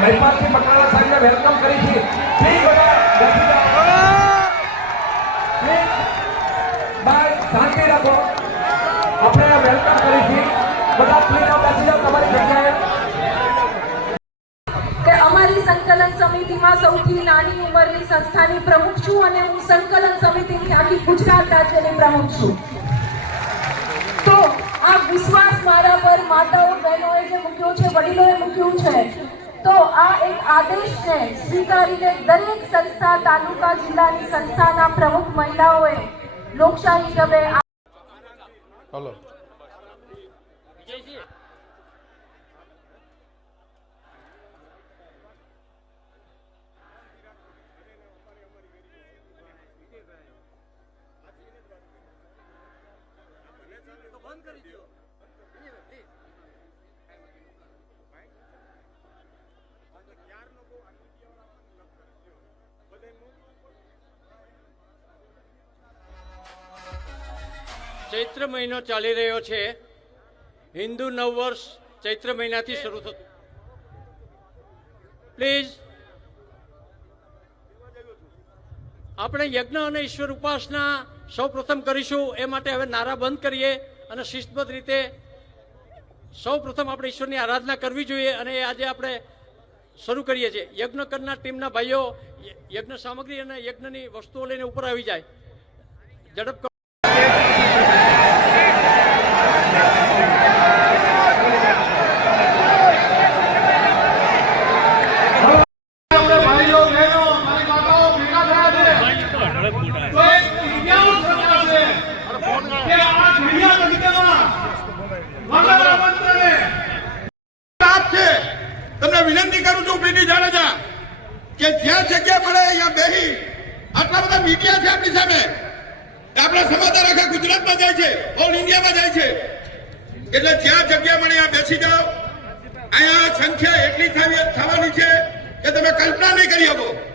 મહિપાલસિંહ બકરાલા સાહેબને વેલકમ કરી છે. પ્લીઝ પ્લીઝ બાય આપણે વેલકમ કરી છે. કે અમારી સંકલન સમિતિમાં સૌથી નાની ઉંમરની સંસ્થાની પ્રમુખ છું અને હું સંકલન સમિતિની આખી ગુજરાત રાજ્યની પ્રમુખ છું. તો આ વિશ્વાસ મારા પર માતાઓ, બહેનોએ જે મૂક્યો છે, વડીલોએ મૂક્યું છે તો આ એક આદેશ છે સ્વીકારીને દરેક સંસ્થા તાલુકા જિલ્લાની સંસ્થાના પ્રમુખ મહિલાઓએ લોકશાહી ઢબે કરી હલો ચૈત્ર મહિનો ચાલી રહ્યો છે. હિન્દુ નવ વર્ષ ચૈત્ર મહિનાથી શરૂ થતું. પ્લીઝ આપણે યજ્ઞ અને ઈશ્વર ઉપાસના સૌ પ્રથમ કરીશું. એ માટે હવે નારા બંધ કરીએ અને શિસ્તબદ્ધ રીતે સૌ પ્રથમ આપણે ઈશ્વરની આરાધના કરવી જોઈએ અને એ આજે આપણે શરૂ કરીએ છીએ. યજ્ઞ કરનાર ટીમના ભાઈઓ યજ્ઞ સામગ્રી અને યજ્ઞની વસ્તુઓ લઈને ઉપર આવી જાય. ઝડપ કરો. આપણે ભાઈઓ બહેનો મારી માતાઓ ભેગા થયા છે તો એક વિજ્ઞાન પ્રકાશ છે કે આ દુનિયા જગતમાં મંગળ મંત્રને આપ છે તમને વિનંતી કરું છું, પ્રીતિ જાડેજા, કે જ્યાં જગ્યા મળે, અહીંયા બેહી આટલા બધા મીડિયા છે આપણી સામે. આપણા સમાચાર આખા ગુજરાતમાં જાય છે ઓલ ઇન્ડિયામાં જાય છે. એટલે જ્યાં જગ્યા મળે અહીંયા બેસી જાઓ. અહીંયા સંખ્યા એટલી થવી- થવાની છે કે તમે કલ્પના નહીં કરી શકો.